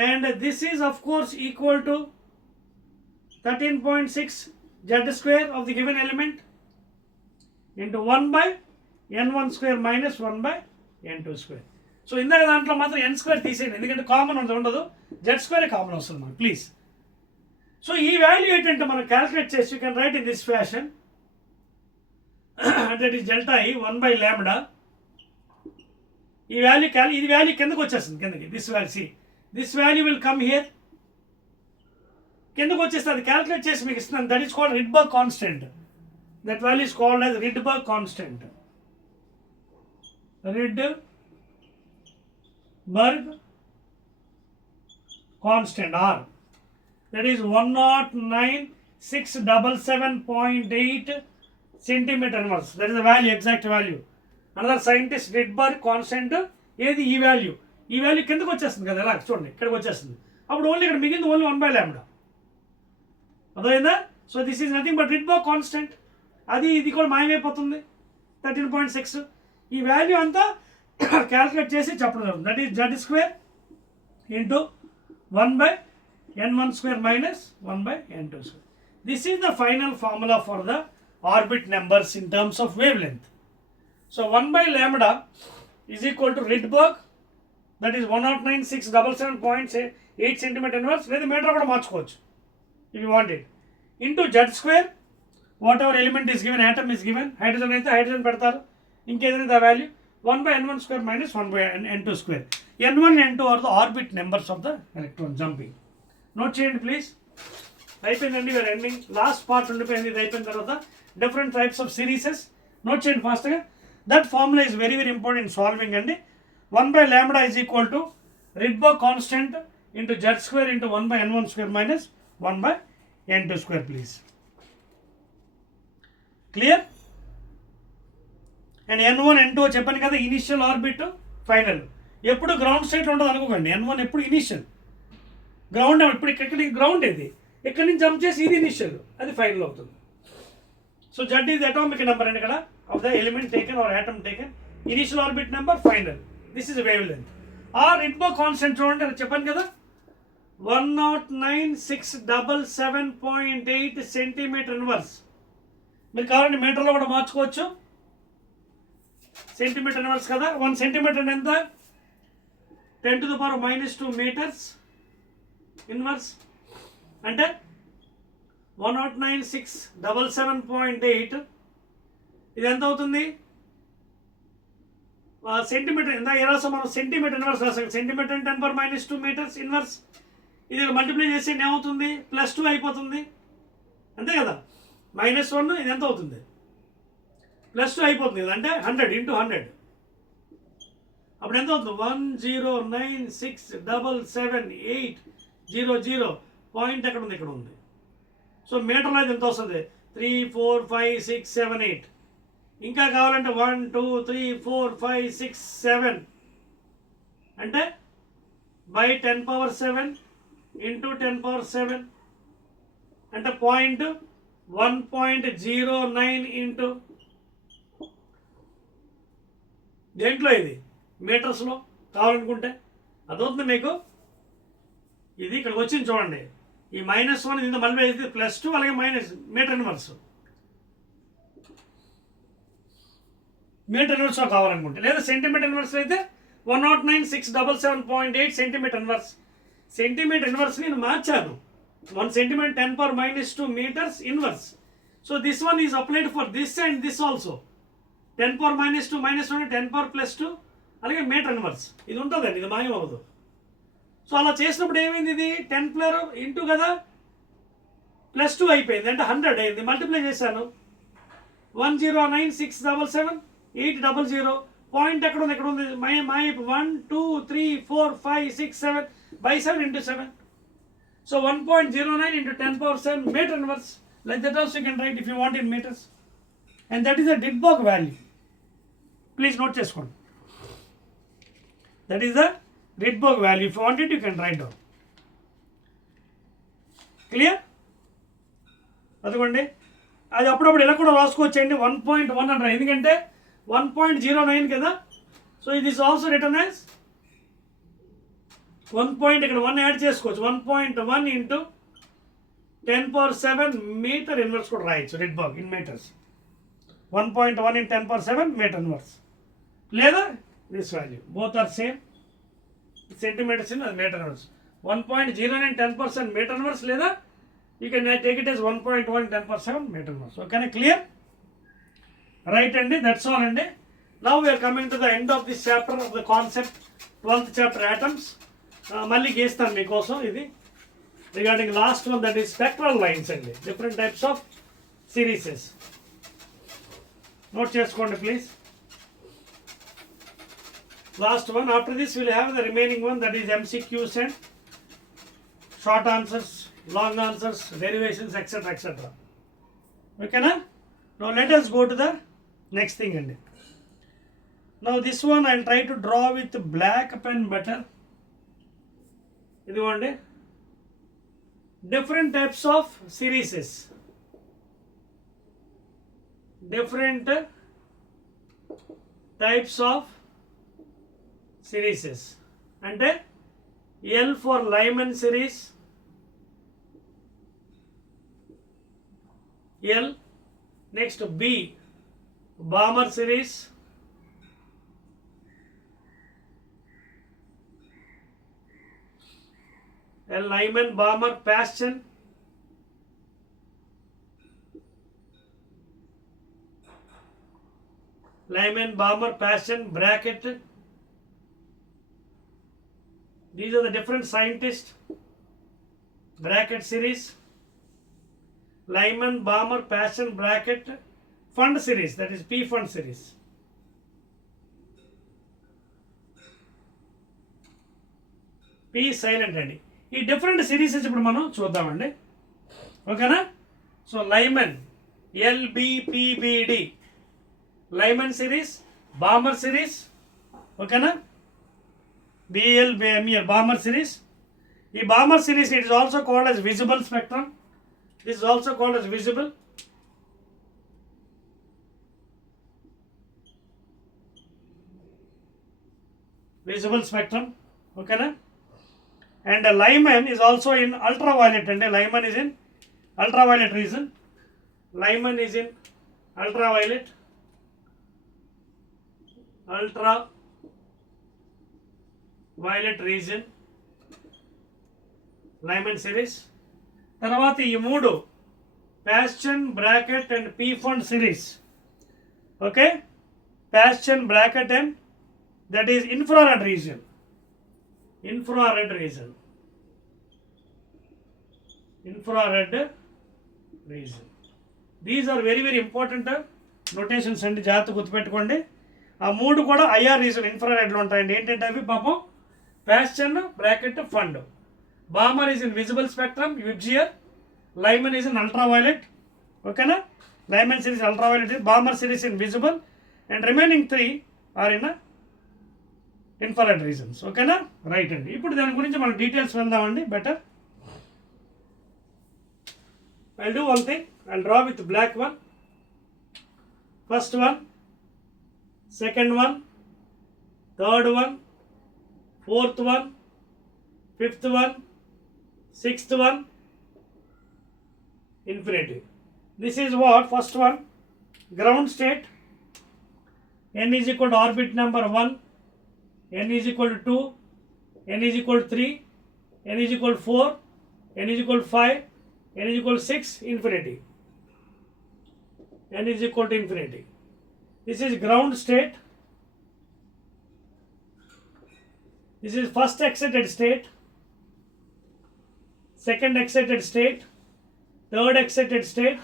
and this is of course equal to 13.6 z square of the given element into 1 by n1 square minus 1 by n2 square. So ఇందాక దాంట్లో మాత్రం n square తీసేయండి, ఎందుకంటే కామన్ అంత ఉండదు, z square common వస్తుంది మనకు, ప్లీజ్. సో ఈ వాల్యూ ఏంటంటే మనం క్యాలిక్యులేట్ చేసి you can write in this fashion, that is delta i 1 by lambda. ఈ వాల్యూ ఇది వాల్యూ కిందకు వచ్చేస్తుంది, కిందకి this value, see this value will come here, కిందకు వచ్చేస్తే అది క్యాలిక్యులేట్ చేసి మీకు ఇస్తున్నాను. That is called Rydberg constant. That value is called as Rydberg constant. Rydberg constant R, that is 109,677.8 centimeter inverse. That is the value, exact value. Another scientist Rydberg constant ఏది ఈ వాల్యూ కిందకు వచ్చేస్తుంది కదా, ఇలా చూడండి ఇక్కడికి వచ్చేస్తుంది. అప్పుడు ఓన్లీ ఇక్కడ మిగిలింది ఓన్లీ 1 by lambda, అర్థమైందా? So this is nothing but Rydberg constant. ఇది కూడా మాయమైపోతుంది 13.6. ఈ వాల్యూ అంతా క్యాలిక్యులేట్ చేసి చెప్పడం జరుగుతుంది. That is z square into 1 by n1 square minus 1 by n2 square. This is the final formula for the orbit numbers in terms of wavelength. So 1 by lambda is equal to Rydberg, that is 109,677.8 centimeter inverse, లేదా మీటర్ కూడా మార్చుకోవచ్చు if you want it, into z square, whatever element is given, atom is given, hydrogen అయితే hydrogen పెడతారు, ఇంకేదైనా the value 1 by n1 square minus 1 by n2 square. n1 n2 are the orbit numbers of the electron jumping. Note చేయండి please. అయిపోయిందండి, where ending, last part ఉండిపోయింది. ఇది అయిపోయిన తర్వాత different types of serieses note చేయండి ఫాస్ట్గా. That formula is very very important in solving అండి. 1 by lambda is equal to Rydberg constant into z square into 1 by n1 square minus 1 by n2 square, please. Clear? And n1 n2 చెప్పాను కదా, initial orbit final. ఎప్పుడు గ్రౌండ్ స్టేట్లో ఉండదు అనుకోకండి. n1 ఎప్పుడు initial, ground ఇప్పుడు ఇక్కడ గ్రౌండ్ ఇది, ఇక్కడ నుంచి జంప్ చేసి ఇది ఇనిషియల్, అది ఫైనల్ అవుతుంది. So z is atomic number అండి ఇక్కడ of the element taken or atom taken, initial orbit number final. This is wavelength. ఆ Rydberg కాన్స్టెంట్ చూడండి, చెప్పాను కదా 109,677.8 సెంటీమీటర్ ఇన్వర్స్. మీరు కావాలంటే మీటర్లో కూడా మార్చుకోవచ్చు, సెంటీమీటర్ ఇన్వర్స్ కదా. 1 సెంటీమీటర్ ఎంత, 10 to the power -2 meters inverse, అంటే 109,677.8. ఇది ఎంత అవుతుంది సెంటీమీటర్. ఎంత రాసాం మనం, సెంటీమీటర్ ఇన్వర్స్ రాసాం. Centimetre 10 power -2 meters inverse. ఇది మల్టిప్లై చేసి ఏమవుతుంది, +2 అయిపోతుంది, అంతే కదా. -1 ఇది ఎంత అవుతుంది, +2 అయిపోతుంది కదా, అంటే 100 into 100. అప్పుడు ఎంత అవుతుంది, 109,677.800. పాయింట్ ఎక్కడ ఉంది, ఇక్కడ ఉంది. సో మీటర్లో అయితే ఎంత వస్తుంది, 3, 4, 5, 6, 7, 8. ఇంకా కావాలంటే 1, 2, 3, 4, 5, 6, 7 అంటే by 10 power 7 into 10 power 7 అంటే 1.09 into దేంట్లో ఇది మీటర్స్లో కావాలనుకుంటే అదవుతుంది మీకు. ఇది ఇక్కడికి వచ్చింది చూడండి, ఈ -1 ఇంత మళ్ళీ అయితే +2, అలాగే మైనస్ మీటర్ ఇన్వర్స్. మీటర్ ఇన్వర్స్లో కావాలనుకుంటే, లేదా సెంటీమీటర్ ఇన్వర్స్ అయితే 109,677.8 సెంటీమీటర్ ఇన్వర్స్. సెంటీమీటర్ ఇన్వర్స్ నేను మార్చాను, 1 centimeter 10 power -2 meters inverse. So this one is applied for this and this also. 10 power -2 -1 10 power +2 అలాగే మీటర్ ఇన్వర్స్. ఇది ఉంటుందండి, ఇది మాయం అవ్వదు. సో అలా చేసినప్పుడు ఏమైంది, ఇది 10 ప్లస్ ఇంటూ కదా +2 అయిపోయింది, అంటే 100 అయింది. మల్టిప్లై చేశాను, 109,677.800. పాయింట్ ఎక్కడ ఉంది, ఎక్కడ ఉంది, మై 1, 2, 3, 4, 5, 6, 7 by 7 into 7. So 1.09 into 10 power 7 meter inverse. Like that also you can write if you want in meters. And that is the Rydberg value. Please note చేసుకోండి. That is the Rydberg value. If you want it, you can write down. Clear? అదిగోండి, అది అప్పుడప్పుడు ఇలా కూడా రాసుకోవచ్చండి. 1.1 అంటారు, ఎందుకంటే 1.09 కదా. సో ఇది ఇస్ ఆల్సో రిటర్న్ యాజ్ 1 ఇక్కడ 1 యాడ్ చేసుకోవచ్చు. 1.1 ఇంటూ 10⁻7 మీటర్ ఇన్వర్స్ కూడా రాయొచ్చు. Rydberg in metres 1.1 in 10⁻7 metre inverse, లేదా this value both are same. Centimetres in metre inverse. 1.09 10% metre inverse, లేదా you can take it as 1.1 10/7 meter inverse. Okay, clear? Right అండి, that's all అండి. Now we are coming to the end of this chapter of the concept, 12th chapter atoms. మళ్ళీ గీస్తాను మీకోసం ఇది regarding last one, that is spectral lines అండి, different types of serieses. Note చేసుకోండి please. Last one. After this will have the remaining one, that is MCQs and short answers, long answers, derivations, etc. etc. Okay na? Now let us go to the next thing. And now this one I will try to draw with black pen better. This one, different types of series. Different types of series. And L for Lyman series, L. Next B, Balmer series, L Lyman, Balmer, Paschen, Lyman, Balmer, Paschen, bracket. These are the different scientists. Bracket series, Lyman, Balmer, Paschen, bracket, fund series, that is P fund series. P silent అండి. ఈ different serieses ఇప్పుడు మనం చూద్దామండి. ఓకేనా? So Lyman LBPBD, Lyman series, Balmer series. ఓకేనా? BLBMER, Balmer series. ఈ Balmer series it is also called as visible spectrum. This is also called as visible. Visible spectrum. Okay na? And Lyman is also in ultraviolet. And Lyman is in ultraviolet region. Lyman is in ultraviolet. Ultraviolet region. Lyman series. తర్వాత ఈ మూడు Paschen, Brackett and Pfund series. Okay, Paschen, Brackett and that is infrared region. Infrared region, infrared region. These are very very important notations అండి, జాగ్రత్త గుర్తుపెట్టుకోండి. ఆ మూడు కూడా IR reason, ఇన్ఫ్రారెడ్లో ఉంటాయండి. ఏంటంటే అవి పాపం Paschen, Brackett, Pfund. Balmer is in visible spectrum, UGR. Lyman is in ultraviolet. Okay na? Lyman series ultraviolet, Balmer series in visible, and remaining 3 are in infrared regions. Okay na? Right andi. Ippudu dani gurinchi mana details vendamandi better. I'll do one thing. I'll draw with black one. First one, second one, third one, fourth one, fifth one, sixth one, infinity. This is what? First one, ground state. N is equal to orbit number 1, N is equal to 2, N is equal to 3, N is equal to 4, N is equal to 5, N is equal to 6, infinity. N is equal to infinity. This is ground state. This is first excited state, second excited state, third excited state,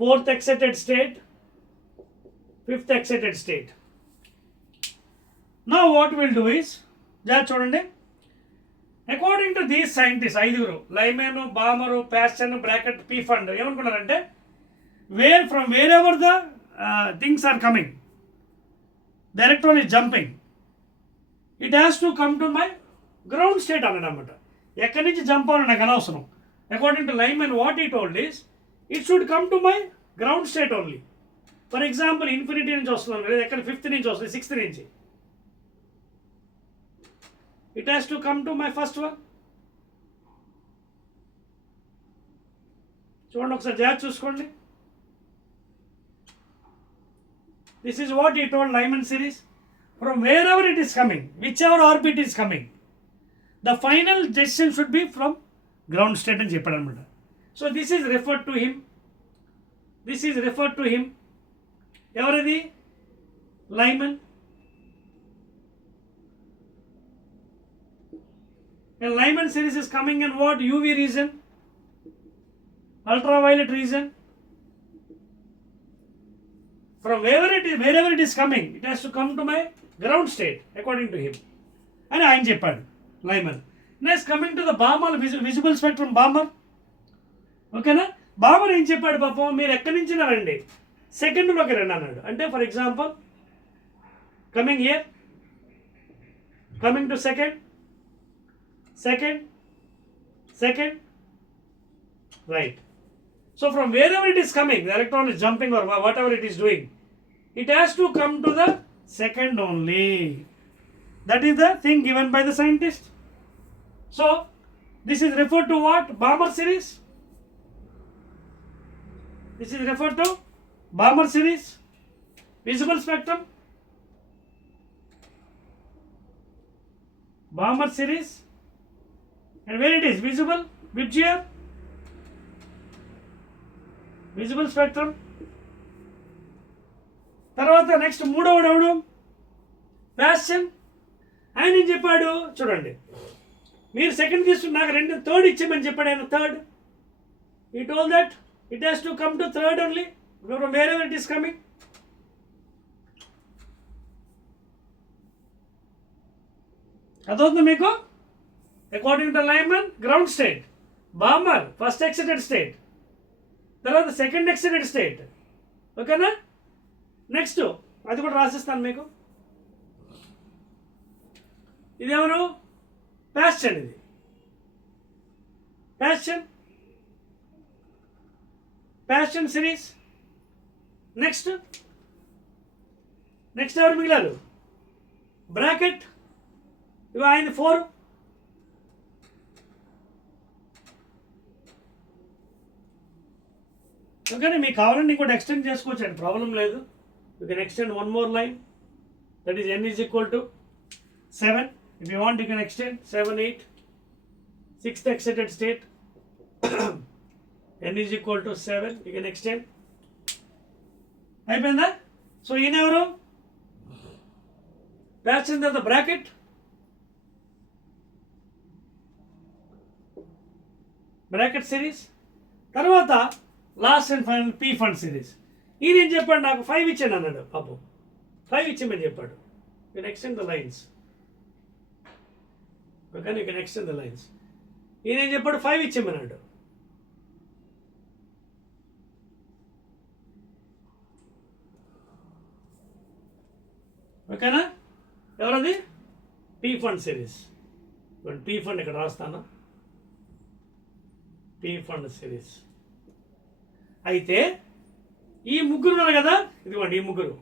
fourth excited state, fifth excited state. Now what we'll do is, chudandi, according to these scientists, ఐదుగురు Lyman, Balmer, Paschen, Brackett, Pfund, ఏమనుకున్నారంటే from wherever the things are coming, the electron is jumping, it has to come to my ground state అన్నమాట. ఎక్కడి నుంచి జంప్ అవ్వాలో నాకు అనవసరం. According to Lyman what he told is it should come to my ground state only. For example infinity నుంచి వస్తున్నాం లేదా ఎక్కడ 5th నుంచి వస్తుంది 6th నుంచి, it has to come to my first one. చూడండి ఒకసారి జాగ్రత్త చూసుకోండి. దిస్ ఈజ్ వాట్ ఈ told Lyman series. From wherever it is coming, whichever orbit is coming, the final decision should be from ground state అని చెప్పాడు అనమాట. So this is referred to him, this is referred to him. ఎవరిది? Lyman. And Lyman series is coming in what? UV region, ultraviolet region. From wherever it is coming, it has to come to my ground state according to him. అని ఆయన చెప్పాడు Lyman. Next coming to the Balmer visible spectrum, Balmer. ఓకేనా? బామర్ ఏం చెప్పాడు పాపం, మీరు ఎక్కడి నుంచి రండి, సెకండ్లోకి రండి అన్నాడు. అంటే for example coming here, coming to second, right. So from wherever it is coming, the electron is jumping or whatever it is doing, it has to come to the second only. That is the thing given by the scientist. So this is referred to what? Balmer series. This is referred to Balmer series, visible spectrum, Balmer series. And where it is visible, which year? Visible spectrum. తర్వాత నెక్స్ట్ మూడవడు ఎవడు? ప్యాషన్. ఆయన ఏం చెప్పాడు చూడండి, మీరు సెకండ్ తీసుకుని నాకు థర్డ్ ఇచ్చేమని చెప్పాడు ఆయన. థర్డ్, ఈ told that it has to come to third only from wherever it is coming. అదవుతుంది మీకు? According to Lyman, ground state, Balmer first excited state, తర్వాత సెకండ్ ఎక్సైటెడ్ స్టేట్. ఓకేనా? నెక్స్ట్ అది కూడా రాసిస్తాను మీకు. ఇదెవరు? ప్యాషన్. ఇది ప్యాషన్ సిరీస్. నెక్స్ట్ ఎవరు మిగిలారు? బ్రాకెట్. ఇవి ఆయన 4. ఓకే, మీకు కావాలంటే ఇంకోటి ఎక్స్టెండ్ చేసుకోవచ్చు అండి, ప్రాబ్లం లేదు. You can extend one more line, that is n is equal to 7. If you want you can extend 7, 8, 6th excited state, n is equal to 7, you can extend. అయిపోయిందా? సో ఈయన ఎవరు? ప్యాషన్ తర్వాత బ్రాకెట్, సిరీస్. తర్వాత last and final P fund series. ఈయన ఏం చెప్పాడు, నాకు 5 ఇచ్చాను అన్నాడు పాపం. 5 ఇచ్చామని చెప్పాడు. You can extend the lines. Okay, you can extend the lines. ఈయన ఏం చెప్పాడు, 5 ఇచ్చామన్నాడు. ఓకేనా? ఎవరది? P fund series. P fund ఇక్కడ రాస్తాను, పీ ఫండ్ సిరీస్. అయితే ఈ ముగ్గురు ఉన్నారు కదా, ఇదిగోండి ఈ ముగ్గురు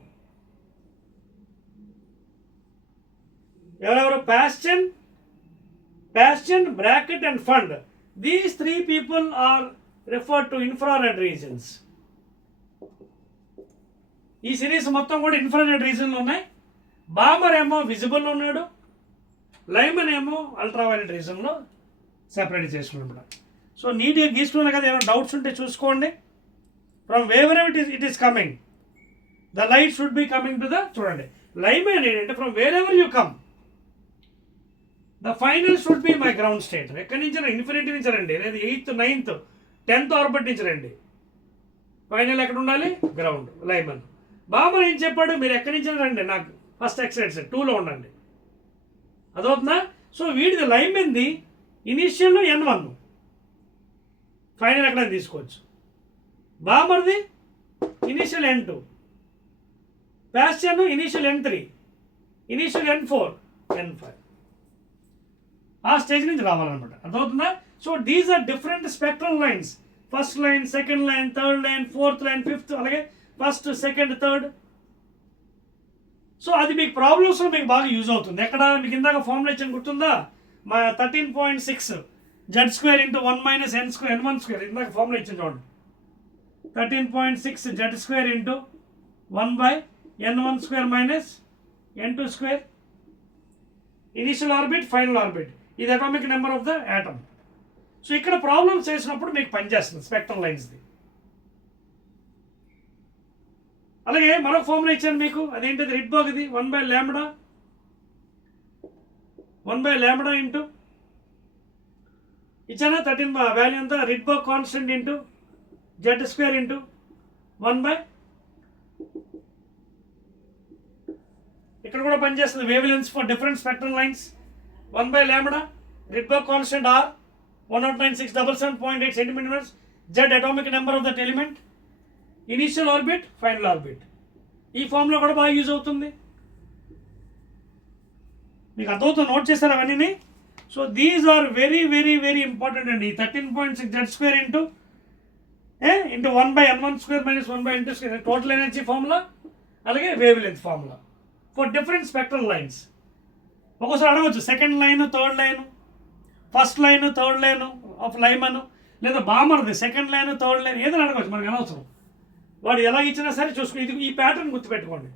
ఎవరెవరు? Paschen, Brackett and Pfund. These 3 people are referred to infrared regions. ఈ సిరీస్ మొత్తం కూడా ఇన్ఫ్రారెడ్ రీజన్లో ఉన్నాయి. బామర్ ఏమో విజిబుల్లో ఉన్నాడు, Lyman ఏమో అల్ట్రావైలెట్ రీజన్లో సెపరేట్ చేసుకున్నాడు. సో నీట్గా గీసుకున్నాను కదా, ఏమైనా డౌట్స్ ఉంటే చూసుకోండి. From wherever it is coming, the light should be coming to the, చూడండి Lyman ఏంటంటే from wherever you come, the final should be my ground state. ఎక్కడి నుంచి ఇన్ఫినిటీ నుంచి రండి, లేదా 8th, 9th, 10th ఆర్బిట్ నుంచి రండి, ఫైనల్ ఎక్కడ ఉండాలి? గ్రౌండ్. Lyman. బామర్ ఏం చెప్పాడు, మీరు ఎక్కడి నుంచి రండి, నాకు ఫస్ట్ ఎక్సైటెడ్ 2లో ఉండండి. అదవుతుందా? సో వీడిది Lymanది ఇనీషియల్ n1, ఫైనల్ ఎక్కడైనా తీసుకోవచ్చు. బామర్ది initial n2, passion initial n3, initial n4, n5. ఆ స్టేజ్ నుంచి రావాలన్నమాట. అర్థమవుతుందా? So these are different spectral lines. First line, second line, third line, fourth line, fifth, అలాగే ఫస్ట్, సెకండ్, థర్డ్. సో అది మీకు ప్రాబ్లమ్స్లో మీకు బాగా యూజ్ అవుతుంది. ఎక్కడ మీకు ఇందాక ఫార్ములా ఇచ్చిన గుర్తుందా, మా 13.6 z² ఇంటూ 1 మైనస్ n1 ఇందాక ఫార్ములా ఇచ్చిన చూడండి. 13.6 z² ఇంటూ 1/n1² మైనస్ n2². Initial orbit, final orbit, ఇది atomic number of the atom. So ఇక్కడ ప్రాబ్లమ్స్ చేసినప్పుడు మీకు పనిచేస్తుంది స్పెక్ట్రల్ లైన్స్ది. అలాగే మరొక ఫార్ములా ఇచ్చాను మీకు, అదేంటిది రిడ్బర్గ్ది 1/λ ఇంటూ ఇచ్చానా 13 వాల్యూ అంతా Rydberg constant into z² into 1/. ఇక్కడ కూడా పనిచేస్తుంది wavelengths for different spectral lines. 1/λ Rydberg constant R 109,677.8 centimeters. Z atomic number of that element. Initial orbit, final orbit. ఈ ఫార్ములా కూడా బాగా యూజ్ అవుతుంది. మీకు అర్థమవుతుంది, నోట్ చేస్తారు అవన్నీ. So these are very very very important అండి. 13.6 z² into 1/n1² minus 1/n2² total energy formula, అలాగే wave length formula for different spectral lines. ఒక్కోసారి అడగవచ్చు second line, third line, first line, third line of Lyman, లేదా బామర్ది second line, third line, ఏదైనా అడగవచ్చు, మనకు అనవసరం. వాడు ఎలా ఇచ్చినా సరే చూసుకుని ఇది ఈ ప్యాటర్న్ గుర్తుపెట్టుకోండి.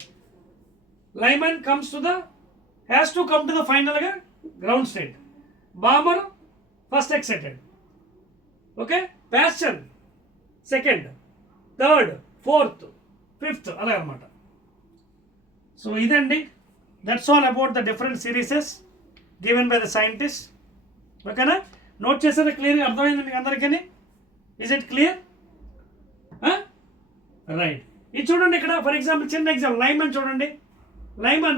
Lyman comes to the has to come to the ఫైనల్గా ground state. Balmer first excited, okay, Paschen second, third, fourth, fifth, అలాగే అనమాట. సో ఇదండి, that's all about the different serieses given by the scientist. ఓకేనా, note చేసేది క్లియర్గా అర్థమైంది మీకు అందరికీ? Is it clear? రైట్. ఇది చూడండి, ఇక్కడ ఫర్ ఎగ్జాంపుల్ చిన్న ఎగ్జాంపుల్, లైమన్ చూడండి. లైమన్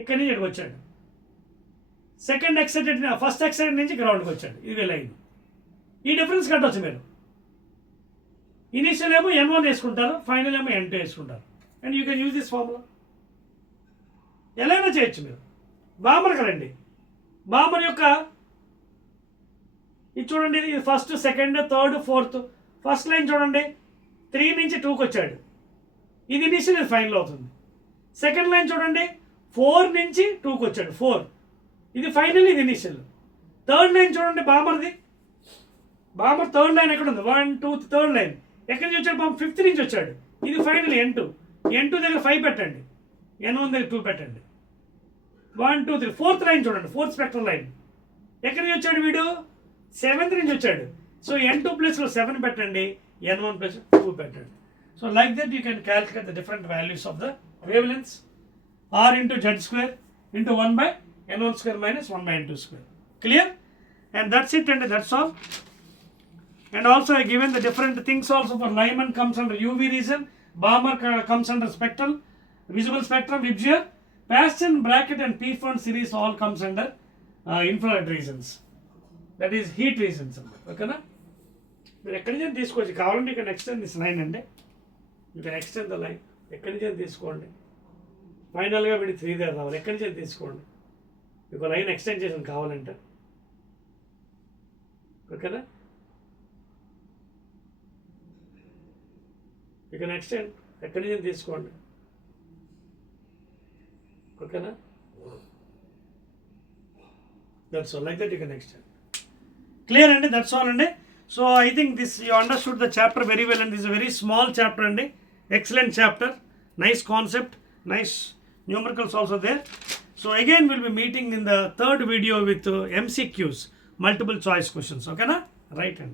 ఇక్కడి నుంచి ఇక్కడికి వచ్చాడు, సెకండ్ ఎక్సైటెడ్, ఫస్ట్ ఎక్సైటెడ్ నుంచి గ్రౌండ్కి వచ్చాడు, ఇది లైన్. ఈ డిఫరెన్స్ కట్టవచ్చు మీరు. ఇనిషియల్ ఏమో n1 వేసుకుంటారు, ఫైనల్ ఏమో n2 వేసుకుంటారు. And you can use this formula. ఎలా అయినా చేయొచ్చు మీరు. బామర్ కదండి, బామర్ యొక్క ఇది చూడండి, ఇది first, second, third, fourth. First line చూడండి, 3 నుంచి 2కి వచ్చాడు, ఇది ఇనిషియల్, ఇది ఫైనల్ అవుతుంది. సెకండ్ లైన్ చూడండి, 4 నుంచి 2కి వచ్చాడు, 4, ఇది ఫైనల్, ఇది ఇనిషియల్. థర్డ్ లైన్ చూడండి, బామర్ థర్డ్ లైన్ ఎక్కడ ఉంది, 1 2 థర్డ్ లైన్ ఎక్కడి నుంచి వచ్చాడు, 5th నుంచి వచ్చాడు, ఇది ఫైనల్ n2. n2 దగ్గర 5 పెట్టండి, n1 దగ్గర 2 పెట్టండి. 1 2 3 ఫోర్త్ లైన్ చూడండి, ఫోర్త్ స్పెక్ట్రల్ లైన్ ఎక్కడి నుంచి వచ్చాడు, వీడు 7th నుంచి వచ్చాడు. సో n2 ప్లేస్లో 7 పెట్టండి, n1 ప్లస్ 2 పెట్టండి. So like that you can calculate the different values of the wave lens. R into z² into 1/n1² minus 1/n2². Clear? And that's it, and that's all. And also I given the different things also for Lyman comes under UV region, Balmer comes under spectral, visible spectrum, Vibgyor, Paschen, bracket and P-Fund series all comes under infrared regions. That is heat regions. Okay na? మీరు ఎక్కడి నుంచి తీసుకోవచ్చు, కావాలంటే you can extend this line అండి. You can extend the line, ఎక్కడి నుంచి తీసుకోండి. ఫైనల్గా వీడి 3 దగ్గర రావాలి, ఎక్కడి నుంచి తీసుకోండి. మీకు లైన్ ఎక్స్టెండ్ చేసాను కావాలంటే, ఓకేనా? యూ కెన్ ఎక్స్టెండ్, ఎక్కడి నుంచి తీసుకోండి, ఓకేనా? That's all, like that you can extend. Clear అండి, దట్స్ ఆల్ అండి. So I think this you understood the chapter very well, and this is a very small chapter and excellent chapter, nice concept, nice numericals also there. So again we'll be meeting in the third video with MCQs, multiple choice questions. Okay na? Right, and